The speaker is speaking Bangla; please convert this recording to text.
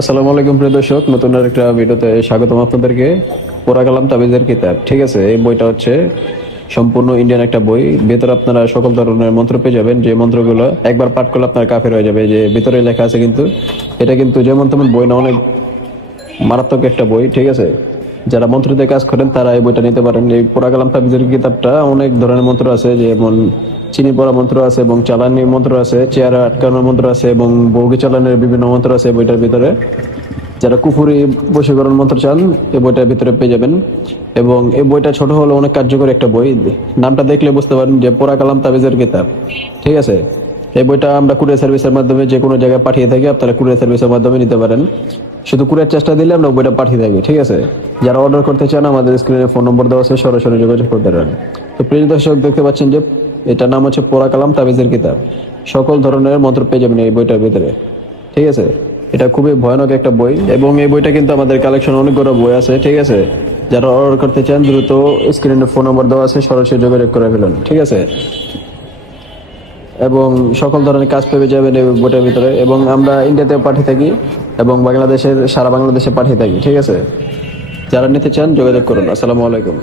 আসসালামু আলাইকুম, প্রিয় দর্শক। নতুন একটা ভিডিওতে স্বাগতম আপনাদেরকে। তাবিজের কিতাব। ঠিক আছে, এই বইটা হচ্ছে সম্পূর্ণ ইন্ডিয়ান একটা বই। ভেতরে আপনারা সকল ধরনের মন্ত্র পেয়ে যাবেন। যে মন্ত্রগুলো একবার পাঠ করলে আপনার কাফের হয়ে যাবে। যে ভিতরে লেখা আছে কিন্তু, এটা কিন্তু যেমন তেমন বই না, অনেক মারাত্মক একটা বই। ঠিক আছে, যারা মন্ত্র দিয়ে কাজ করেন, তারা এই বইটা নিতে পারেন। এই পোড়া কালাম তাবিজের কিতাবটা অনেক ধরনের মন্ত্র আছে, যেমন চিনি পড়া মন্ত্র আছে এবং চালানি মন্ত্র আছে চেয়ারে আটকানোর মন্ত্র আছে এবং বৌগি চালানের বিভিন্ন মন্ত্র আছে বইটার ভিতরে। যারা কুফুরি বশীকরণ মন্ত্র চান এই বইটার ভিতরে পেয়ে যাবেন। এবং এই বইটা ছোট হলো অনেক কার্যকরী একটা বই। নামটা দেখলে বুঝতে পারেন যে পোড়া কালাম তাবিজের কিতাব। ঠিক আছে? এই বইটা আমরা কুরিয়ার সার্ভিসের মাধ্যমে যে কোনো জায়গায় পাঠিয়ে থাকি, আপনারা কুরিয়ার সার্ভিসের মাধ্যমে নিতে পারেন। শুধু কুরিয়ার চেষ্টা দিলে আমরা বইটা পাঠিয়ে থাকি, ঠিক আছে? যারা অর্ডার করতে চান, আমাদের স্ক্রিনে ফোন নম্বর দেওয়া আছে, সরাসরি যোগাযোগ করতে পারেন। তো প্রিয় দর্শক, দেখতে পাচ্ছেন যে এটার নাম হচ্ছে পোড়া কালাম তাবিজের কিতাব। সকল ধরনের মন্ত্র পেয়ে যাবেন এই বইটার ভিতরে। ঠিক আছে? এটা খুবই ভয়ানক একটা বই এবং এই বইটা কিন্তু আমাদের কালেকশন অনেকগুলো বই আছে, ঠিক আছে? যারা অর্ডার করতে চান, দ্রুত স্ক্রিনে ফোন নম্বর দেওয়া আছে, সরাসরি যোগাযোগ করে ফেলুন, ঠিক আছে? এবং সকল ধরনের কাজ পেয়ে যাবেন এই বইটার ভিতরে এবং আমরা ইন্ডিয়াতেও পাঠিয়ে থাকি এবং বাংলাদেশের, সারা বাংলাদেশে পাঠিয়ে থাকি, ঠিক আছে? যারা নিতে চান, যোগাযোগ করুন। আসসালামু আলাইকুম।